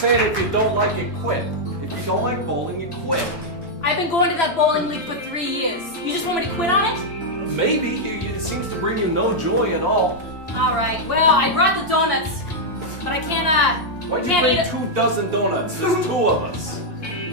saying if you don't like it, quit. If you don't like bowling, you quit. I've been going to that bowling league for 3 years. You just want me to quit on it? Maybe. It seems to bring you no joy at all. All right. Well, I brought the donuts, but I can't. Why'd you can't bring eat 2 dozen donuts? There's 2 of us.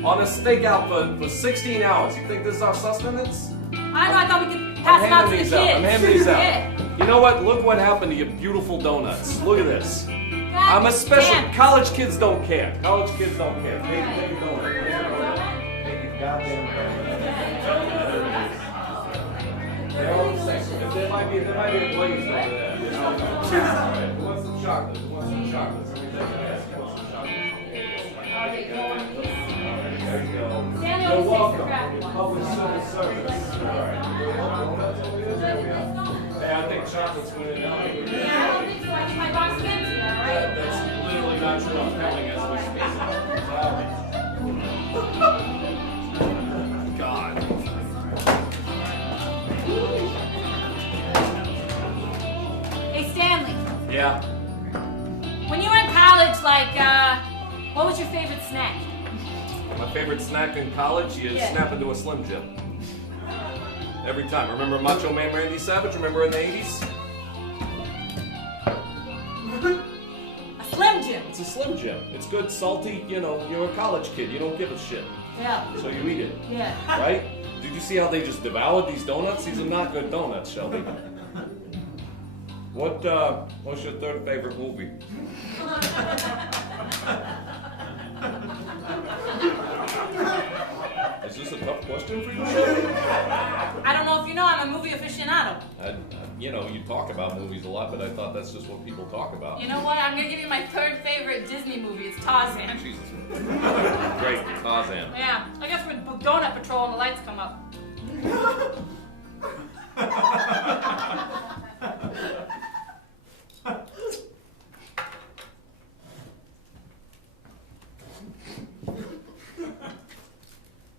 On a stakeout for 16 hours. You think this is our sustenance? I know. I thought we could pass it out to the kids. I'm handing these out. Yeah. You know what? Look what happened to your beautiful donuts. Look at this. God I'm a special. damn. College kids don't care. College kids don't care. Take a donut. Take a donut. Take a goddamn donut. They're all the same. There might be a glaze over there. You know? Alright, who wants some chocolate? Who wants some chocolate? Somebody take a guess. Who wants some chocolate? There you go. You're welcome. Public civil service. Alright. Hey, I think chocolate's winning now. Yeah, I don't think so. I think my box is empty, all right? That's literally not true. I'm counting as we speak. God. Hey, Stanley. Yeah. When you were in college, what was your favorite snack? My favorite snack in college, you snap into a Slim Jim. Every time. Remember Macho Man Randy Savage? Remember in the 80s? A Slim Jim. It's a Slim Jim. It's good, salty, you know, you're a college kid. You don't give a shit. Yeah. So you eat it. Yeah. Right? Did you see how they just devoured these donuts? These are not good donuts, Shelby. What's your 3rd favorite movie? Is this a tough question for you, Shelby? I don't know if you know, I'm a movie aficionado. You know, you talk about movies a lot, but I thought that's just what people talk about. You know what? I'm gonna give you my 3rd favorite Disney movie. It's Tarzan. Jesus. Great, Tarzan. Yeah. I guess we're Donut Patrol and the lights come up.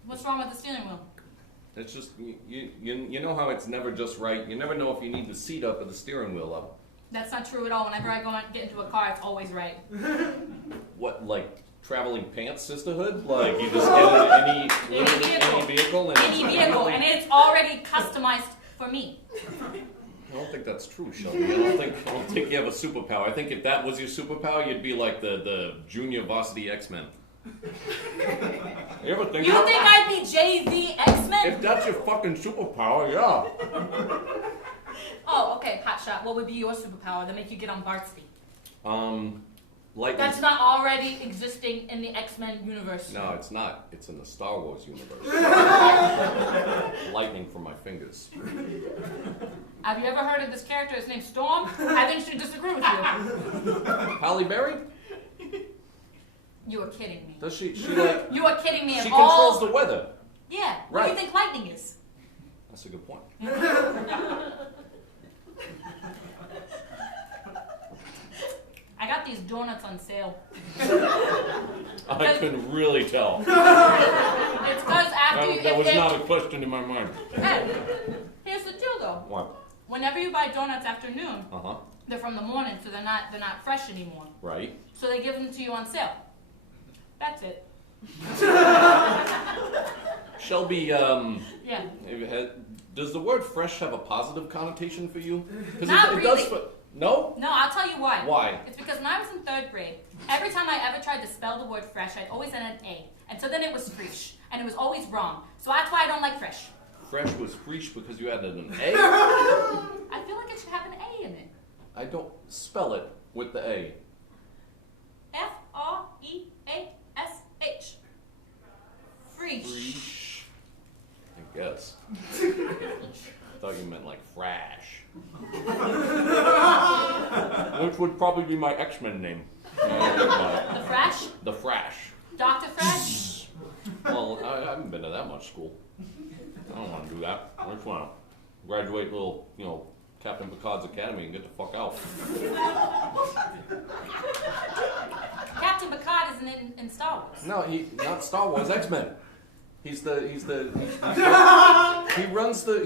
What's wrong with the steering wheel? It's just, you know how it's never just right. You never know if you need the seat up or the steering wheel up. That's not true at all. Whenever I get into a car, it's always right. What, like traveling pants sisterhood? Like you just get into any vehicle and any vehicle, and it's already customized for me. I don't think that's true, Shelby. I don't think you have a superpower. I think if that was your superpower, you'd be like the junior varsity X-Men. You ever think You think I'd be JV X-Men? If that's your fucking superpower, yeah. Oh, okay, hotshot. What would be your superpower that make you get on Bart's feet? Lightning. That's not already existing in the X-Men universe. No, it's not. It's in the Star Wars universe. Lightning from my fingers. Have you ever heard of this character? His name's Storm? I think she disagree with you. Halle Berry? You are kidding me. Does she like... You are kidding me. She controls the weather. Yeah. Right. What do you think lightning is? That's a good point. I got these donuts on sale. I can really tell. It's because after that was not a question in my mind. Hey, here's the deal though. What? Whenever you buy donuts after noon, Uh-huh. they're from the morning, so they're not fresh anymore. Right. So they give them to you on sale. That's it. Shelby, Yeah. does the word fresh have a positive connotation for you? Not really. No? No, I'll tell you why. Why? It's because when I was in 3rd grade, every time I ever tried to spell the word fresh, I'd always end an A. And so then it was fresh, and it was always wrong. So that's why I don't like fresh. Fresh was fresh because you added an A? I feel like it should have an A in it. I don't spell it with the A. F-R-E-A-S-H. Fresh. Fresh. I guess. I thought you meant like fresh. Which would probably be my X-Men name. The Fresh? The Fresh. Dr. Fresh? Well, I haven't been to that much school. I don't want to do that. I just want to graduate little, Captain Picard's Academy and get the fuck out. Captain Picard isn't in Star Wars. No, not Star Wars, X-Men. He runs the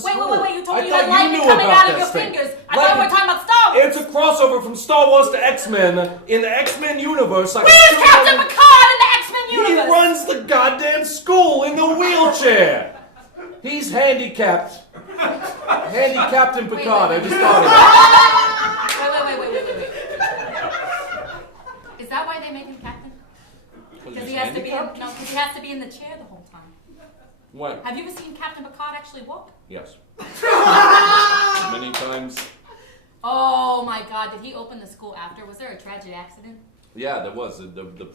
school. Wait, you told me you thought had lightning knew coming about out of your this thing. fingers. I thought we were talking about Star crossovers? It's a crossover from Star Wars to X-Men. In the X-Men universe, I Where's Captain Picard in the X-Men He universe? runs the goddamn school in the wheelchair. He's handicapped. Captain Picard. I just thought of it. Wait. Is that why they make him captain? Because he has to be because he has to be in the chair the whole time. What? Have you ever seen Captain Picard actually walk? Yes. Many times. Oh my God! Did he open the school after? Was there a tragic accident? Yeah, there was the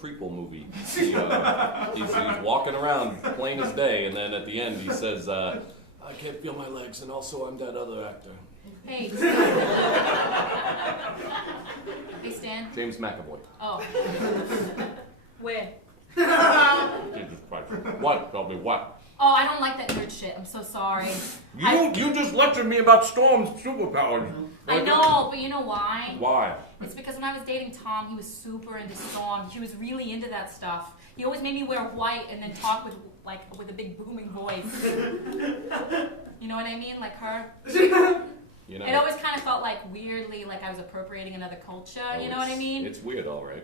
prequel movie. He's walking around plain as day, and then at the end he says, "I can't feel my legs, and also I'm that other actor." Hey. Hey, Stan. James McAvoy. Oh. Where? Jesus Christ. What? Tell me what? Oh, I don't like that nerd shit. I'm so sorry. You just lectured me about Storm's superpowers. I know, but you know why? Why? It's because when I was dating Tom, he was super into Storm. He was really into that stuff. He always made me wear white and then talk with a big booming voice. You know what I mean? Like her. You know, it always kind of felt like weirdly like I was appropriating another culture. You know what I mean? It's weird, all right.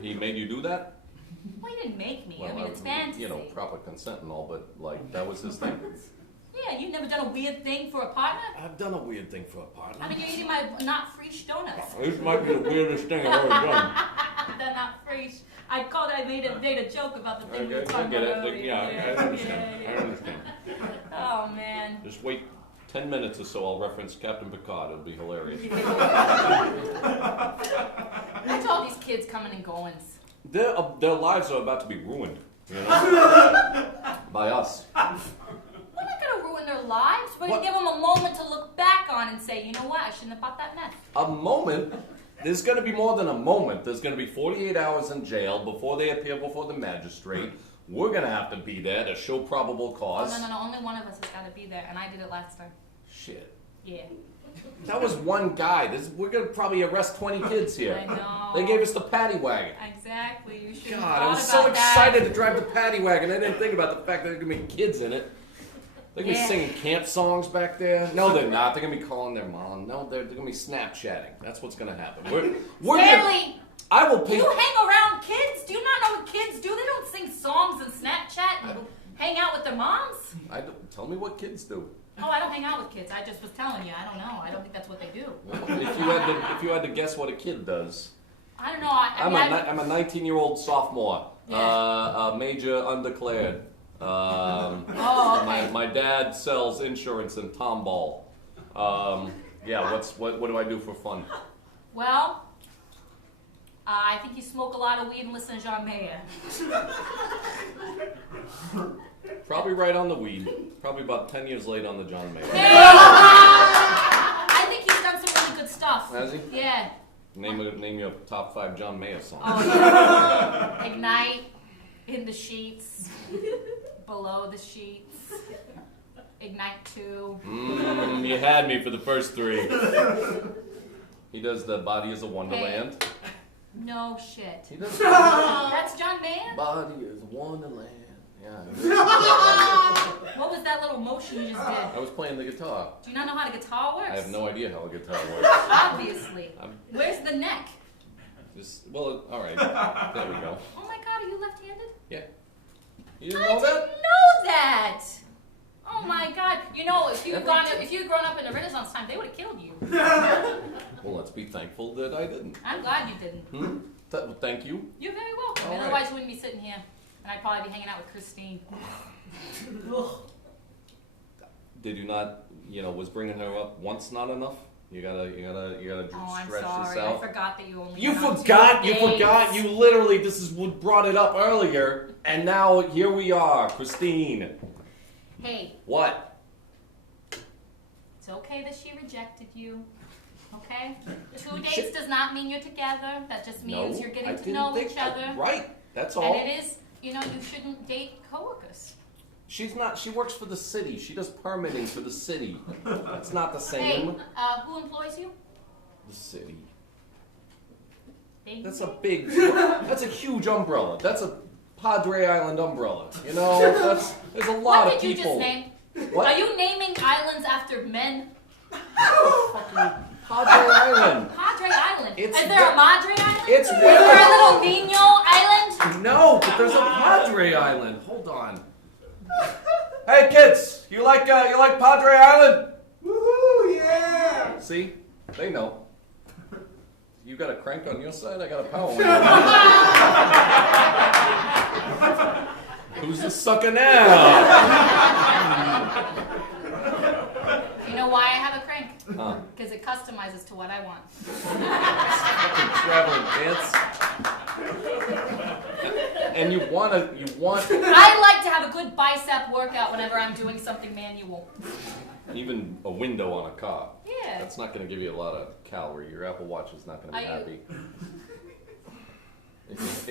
He made you do that? Well, he didn't make me. Well, I mean, it's fantasy. You know, proper consent and all, but like that was his thing. Yeah, you've never done a weird thing for a partner? I've done a weird thing for a partner. I mean, you're eating my not fresh donuts. This might be the weirdest thing I've ever done. They're not fresh. I made a joke about the thing we were Okay, I talking get about. it. Yeah, I understand. Yeah. I understand. Oh man. Just wait 10 minutes or so. I'll reference Captain Picard. It'll be hilarious. That's all these kids coming and going. Their lives are about to be ruined, you know, by us. We're not gonna ruin their lives. We're gonna give them a moment to look back on and say, you know what? I shouldn't have bought that mess. A moment? There's going to be more than a moment. There's going to be 48 hours in jail before they appear before the magistrate. We're going to have to be there to show probable cause. Oh, no. Only one of us has got to be there, and I did it last time. Shit. Yeah. That was one guy. We're going to probably arrest 20 kids here. I know. They gave us the paddy wagon. Exactly. You should have God, I was thought so about excited that. to drive the paddy wagon. I didn't think about the fact that there are going to be kids in it. They're going to be singing camp songs back there. No, they're not. They're going to be calling their mom. No, they're going to be Snapchatting. That's what's going to happen. Stanley, I will pay. you hang around kids? Do you not know what kids do? They don't sing songs and Snapchat and hang out with their moms. Tell me what kids do. Oh, I don't hang out with kids. I just was telling you. I don't know. I don't think that's what they do. Well, if you had to guess what a kid does. I don't know. I'm a 19-year-old sophomore. Yeah. Major undeclared. Oh, okay. My dad sells insurance in Tomball. Yeah, what do I do for fun? Well, I think you smoke a lot of weed and listen to John Mayer. Probably right on the weed. Probably about 10 years late on the John Mayer. Hey! I think he's done some really good stuff. Has he? Yeah. Name your top 5 John Mayer songs. Oh, yeah. Ignite, In the Sheets, Below the Sheets, Ignite 2. You had me for the first 3. He does the Body is a Wonderland. No shit. He does. That's John Mayer? Body is a Wonderland. Yeah. What was that little motion you just did? I was playing the guitar. Do you not know how the guitar works? I have no idea how a guitar works. Obviously. Where's the neck? All right. There we go. Oh my god, are you left-handed? Yeah. You didn't know that? I didn't know that! Oh my god. You know, if you'd grown up in the Renaissance time, they would have killed you. Well, let's be thankful that I didn't. I'm glad you didn't. Thank you. You're very welcome. All right. Otherwise, you wouldn't be sitting here. And I'd probably be hanging out with Christine. Did you not, was bringing her up once not enough? You gotta Oh, I'm stretch sorry. this out. I forgot that you only You went on forgot. 2 You dates. forgot. You literally. This is what brought it up earlier, and now here we are, Christine. Hey, What? it's okay that she rejected you. Okay? 2 dates does not mean you're together. That just means you're getting to know each other. Right. That's all. And it is, you shouldn't date coworkers. She's not. She works for the city. She does permitting for the city. That's not the Hey, same. who employs you? The city. Thank That's you. a big. That's a huge umbrella. That's a Padre Island umbrella. There's a lot What of did you people. just name? What? Are you naming islands after men? How Padre Island. Padre Island. It's Is there a Madre Island? It's Is there a little Nino Island? No, but there's a Padre Island. Hold on. Hey kids, you like Padre Island? Woohoo! Yeah! See, they know. You got a crank on your side. I got a power on your side. Who's the sucker now? You know why I have a crank? Huh? Because it customizes to what I want. Fucking traveling pants. And you want. I like to have a good bicep workout whenever I'm doing something manual. Even a window on a car. Yeah. That's not going to give you a lot of calorie. Your Apple Watch is not going to be happy.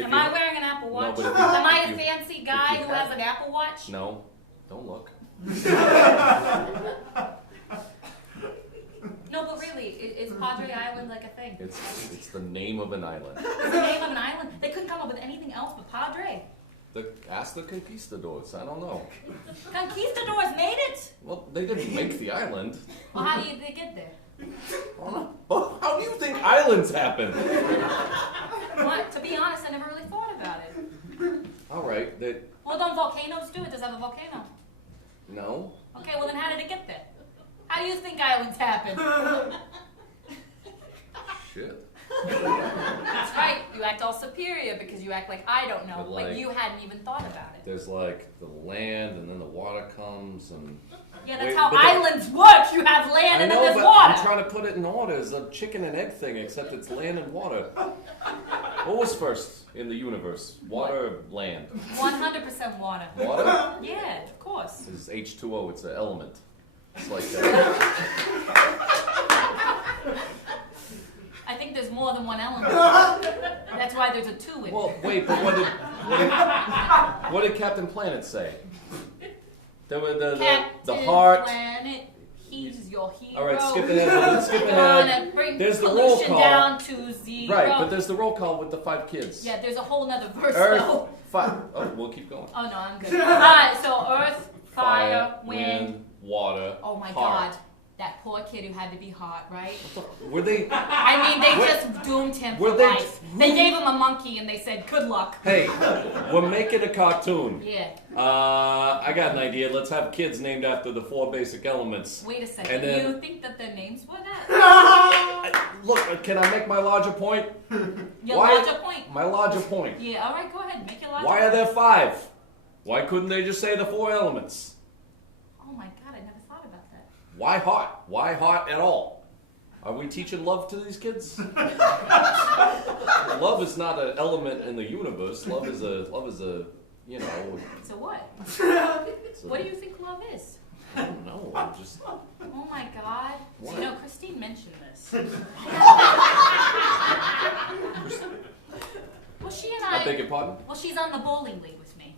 Am I wearing an Apple Watch? No, Am I a fancy guy who has an Apple Watch? No, don't look. No, but really, is Padre Island like a thing? It's the name of an island. It's the name of an island? They couldn't come up with anything else but Padre. Ask the conquistadors. I don't know. Conquistadors made it? Well, they didn't make the island. Well, how do they get there? How do you think islands happen? What? To be honest, I never really thought about it. All right. Well, don't volcanoes do it? Does it have a volcano? No. Okay, well then how did it get there? How do you think islands happen? Shit. That's right. You act all superior because you act like I don't know, But, like you hadn't even thought about it. There's like the land, and then the water comes, and. Yeah, that's Wait, how but islands work. You have land I and know, then there's but water. I'm trying to put it in order. It's a chicken and egg thing, except it's land and water. What was first in the universe? Water or land? 100% water. Water? Yeah, of course. It's H2O. It's an element. It's like I think there's more than one element. That's why there's a 2 in it. Well, wait, but what did Captain Planet say? There were the Captain heart. Planet, he's your hero. All right, skip ahead. Let's skip ahead. Gonna bring There's the roll pollution call. down to 0. Right, but there's the roll call with the 5 kids. Yeah, there's a whole nother verse Earth, though. fire. Oh, we'll keep going. Oh no, I'm good. Alright, so earth, fire, wind. Water. Oh my heart. god. That poor kid who had to be hot, right? Were they? I mean, they just doomed him for life. They gave him a monkey and they said, good luck. Hey, we're making a cartoon. Yeah. I got an idea. Let's have kids named after the 4 basic elements. Wait a second. And then- You think that their names were that? Look, can I make my larger point? Your larger point? My larger point. Yeah, alright, go ahead. Make your larger Why point. are there 5? Why couldn't they just say the 4 elements? Oh my god, I never thought about that. Why hot? Why hot at all? Are we teaching love to these kids? Love is not an element in the universe. Love is a, you know. So what? it's a- What do you think love is? I don't know. I'm just. Oh my god. What? So, you know, Christine mentioned this. Well, she and I beg your pardon? Well, she's on the bowling league with me.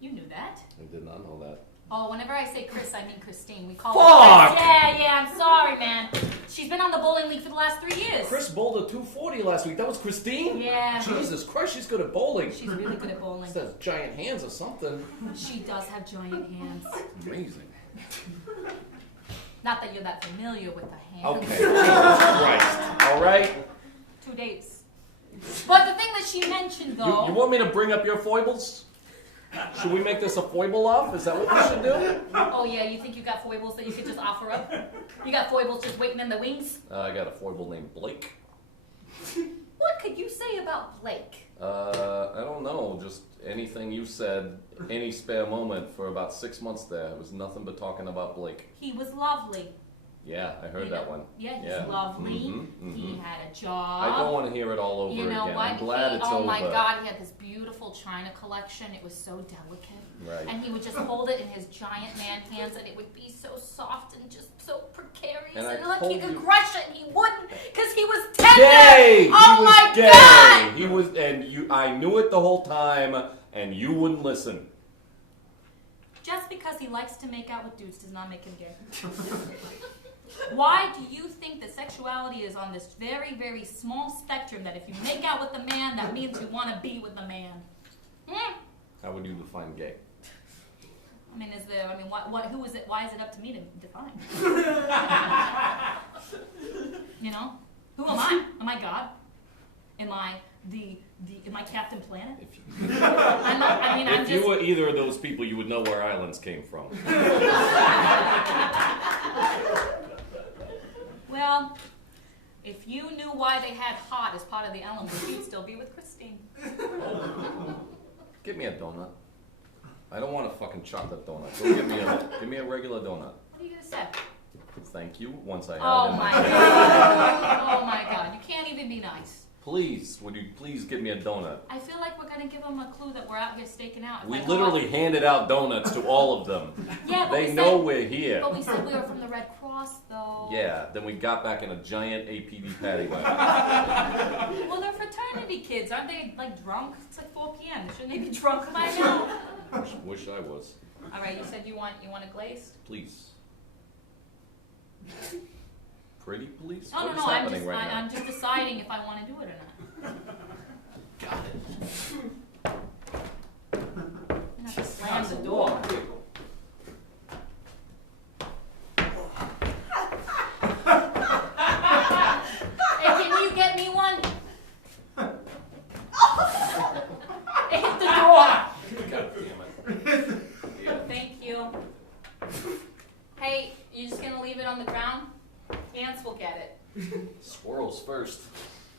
You knew that? I did not know that. Oh, whenever I say Chris, I mean Christine. We call Fuck! her Chris. Yeah, I'm sorry, man. She's been on the bowling league for the last 3 years. Chris bowled a 240 last week. That was Christine? Yeah. Jesus Christ, she's good at bowling. She's really good at bowling. She has giant hands or something. She does have giant hands. Amazing. Not that you're that familiar with the hands. Okay, Jesus Christ. All right? 2 days. But the thing that she mentioned, though... You want me to bring up your foibles? Should we make this a foible off? Is that what we should do? Oh, yeah, you think you got foibles that you could just offer up? You got foibles just waiting in the wings? I got a foible named Blake. What could you say about Blake? I don't know. Just anything you said, any spare moment for about 6 months there. It was nothing but talking about Blake. He was lovely. Yeah, I heard You that know? one. Yeah, he's lovely. He had a job. I don't want to hear it all over You know again. what? I'm glad it's oh over. my God, he had this beautiful china collection. It was so delicate. Right. And he would just hold it in his giant man hands, and it would be so soft and just so precarious. And I like he told could you- crush it, and he wouldn't, because he was tender. Gay! Oh He was my gay. God! He was, and you. I knew it the whole time, and you wouldn't listen. Just because he likes to make out with dudes does not make him gay. Why do you think that sexuality is on this very, very small spectrum that if you make out with a man, that means you want to be with a man? Hmm? How would you define gay? I mean, is there? I mean, who is it? Why is it up to me to define? You know, who am I? Am I God? Am I am I Captain Planet? I'm not. I mean, If you were either of those people, you would know where islands came from. Well, if you knew why they had hot as part of the elements, you'd still be with Christine. Give me a donut. I don't want a fucking chocolate donut. Go give me a regular donut. What are you gonna say? Thank you. Once I have Oh it in my my god! Oh my god! You can't even be nice. Please, would you please give me a donut? I feel like we're gonna give them a clue that we're out here staking out. If We I go literally out- handed out donuts to all of them. Yeah, but They we know said, we're here. But we said we were from the Red Cross, though. Yeah, then we got back in a giant APV paddy wagon. Well, they're fraternity kids, aren't they? Like drunk? It's like 4 p.m. Shouldn't they be drunk by now? Wish I was. All right, you said you want it glazed. Please. Pretty please? Oh, What is no, I'm happening just right now? I'm just deciding if I want to do it or not. Got it. I'm gonna have to slam the door. Hey, can you get me one? It hit the door. God damn it. Yeah. Thank you. Hey, you just gonna leave it on the ground? Ants will get it. Squirrels first.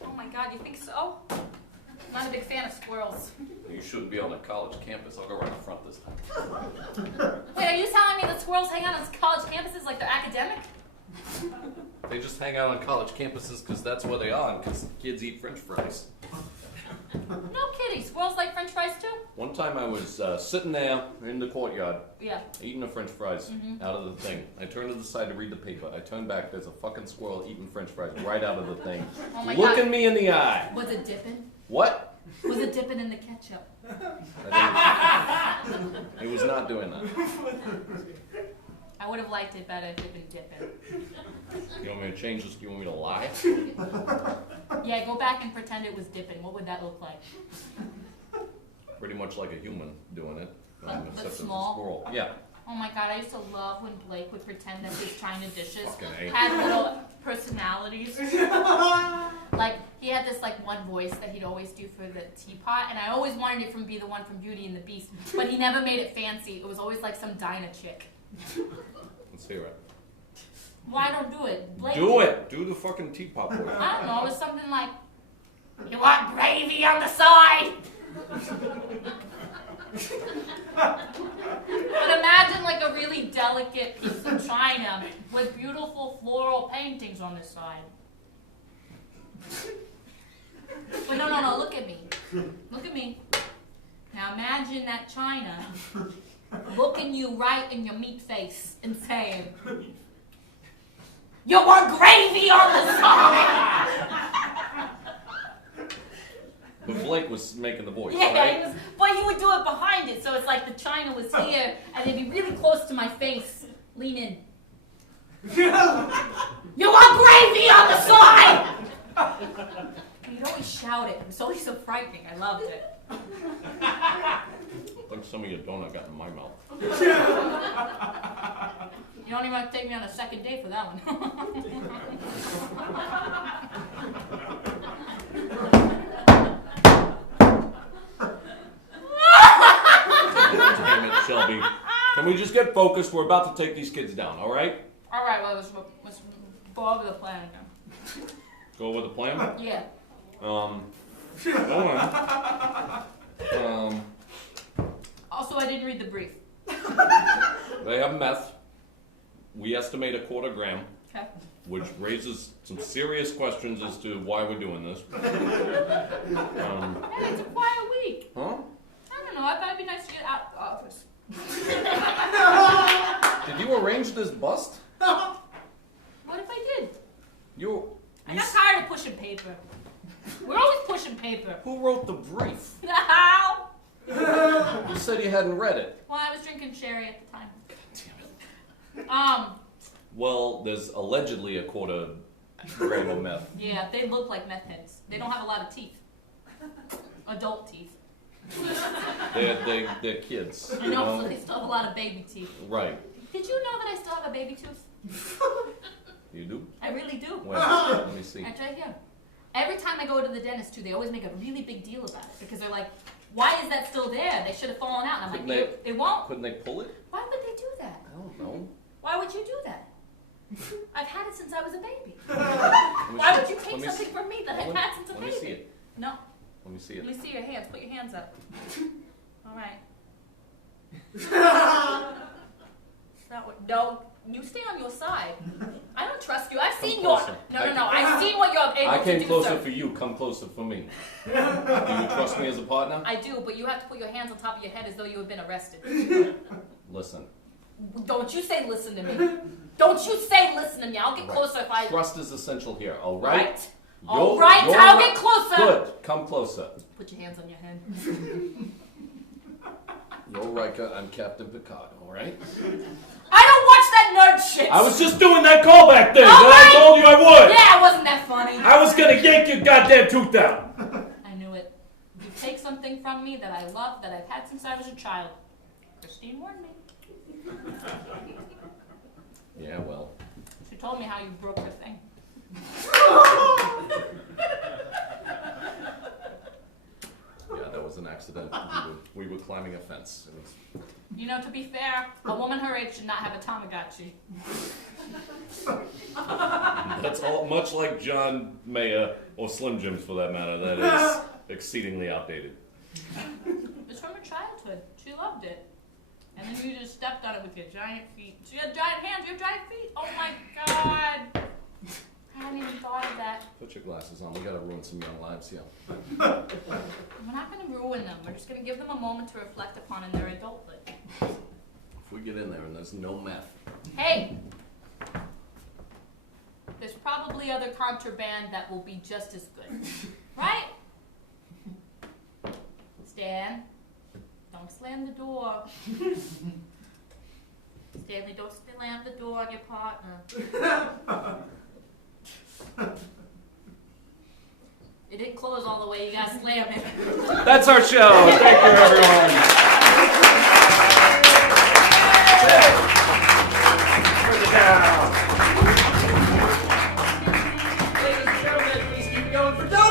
Oh my god, you think so? I'm not a big fan of squirrels. You shouldn't be on a college campus. I'll go right in front this time. Wait, are you telling me that squirrels hang out on college campuses like they're academic? They just hang out on college campuses because that's where they are, because kids eat French fries. No kidding, squirrels like French fries too? One time I was sitting there in the courtyard, Yeah. eating the French fries out of the thing. I turned to the side to read the paper. I turned back, there's a fucking squirrel eating French fries right out of the thing. Oh my Looking god. me in the eye. Was it dipping? What? Was it dipping in the ketchup? It was not doing that. I would have liked it better if it had been dipping. You want me to change this? You want me to lie? Yeah, go back and pretend it was dipping. What would that look like? Pretty much like a human doing it. But Except it's a small? squirrel. Yeah. Oh my god, I used to love when Blake would pretend that his China dishes Fucking A. had little personalities. Like, he had this like one voice that he'd always do for the teapot, and I always wanted it to be the one from Beauty and the Beast, but he never made it fancy. It was always like some Dinah chick. Let's hear it. Why don't do it? Blake, Do it! Do the fucking teapot voice. I don't know, it was something like, you want gravy on the side? But imagine like a really delicate piece of china with beautiful floral paintings on the side. But no, look at me. Look at me. Now imagine that china looking you right in your meat face and saying, you want gravy on the side? But Blake was making the voice, Yeah, right? he was, but he would do it behind it, so it's like the china was here, and it'd be really close to my face. Lean in. You want gravy on the side? And he'd always shout it. It was always so frightening. I loved it. I think some of your donut got in my mouth. You don't even have to take me on a second date for that one. Damn it, Shelby. Can we just get focused? We're about to take these kids down, all right? All right, well, let's go over the plan again. Go over the plan? Yeah. Hold on. Also, I didn't read the brief. They have meth. We estimate a quarter gram, Okay. which raises some serious questions as to why we're doing this. Hey, it's a quiet week. Huh? I don't know. I thought it'd be nice to get out of the office. Did you arrange this bust? What if I did? I got tired of pushing paper. We're always pushing paper. Who wrote the brief? How? You said you hadn't read it. Well, I was drinking sherry at the time. Damn it. Well, there's allegedly a quarter gram of meth. Yeah, they look like meth heads. They don't have a lot of teeth. Adult teeth. They're kids. And also, they still have a lot of baby teeth. Right. Did you know that I still have a baby tooth? You do? I really do. Where? Let me see. It's right here. Every time I go to the dentist too, they always make a really big deal about it because they're like, "Why is that still there? They should have fallen out." And I'm like, "It won't." Couldn't they pull it? Why would they do that? I don't know. Why would you do that? I've had it since I was a baby. Let me Why see- would you take let me something see- from me that I've had since a baby? Let me see it. No. Let me see Let it. me see your hands. Put your hands up. All right. No, you stay on your side. I don't trust you. I've seen your. closer. No. I've seen what you're able I to came do. closer Sir. for you. Come closer for me. Do you trust me as a partner? I do, but you have to put your hands on top of your head as though you had been arrested. Listen. Don't you say listen to me. Don't you say listen to me. I'll get Right. closer if I. Trust is essential here. All right. Right. All right. I'll get closer. Good. Come closer. Put your hands on your head. You're Riker. I'm Captain Picard. All right. I don't watch that nerd shit. I was just doing that callback thing All that right. I told you I would. Yeah, wasn't that funny? I was gonna yank your goddamn tooth out. I knew it. You take something from me that I love, that I've had since I was a child. Christine warned me. Yeah, well. She told me how you broke her thing. Yeah, that was an accident. We were climbing a fence. It was... You know, to be fair, a woman her age should not have a Tamagotchi. That's all much like John Mayer or Slim Jims for that matter. That is exceedingly outdated. It's from her childhood. She loved it. And then you just stepped on it with your giant feet. She had giant hands, you have giant feet. Oh my god. I hadn't even thought of that. Put your glasses on. We gotta ruin some young lives here. We're not going to ruin them. We're just going to give them a moment to reflect upon in their adulthood. If we get in there and there's no meth. Hey! There's probably other contraband that will be just as good. Right? Stan, don't slam the door. Stanley, don't slam the door on your partner. It didn't close all the way, you gotta slam it. That's our show. Thank you, everyone. Further down. Ladies and gentlemen, please keep it going for Doug.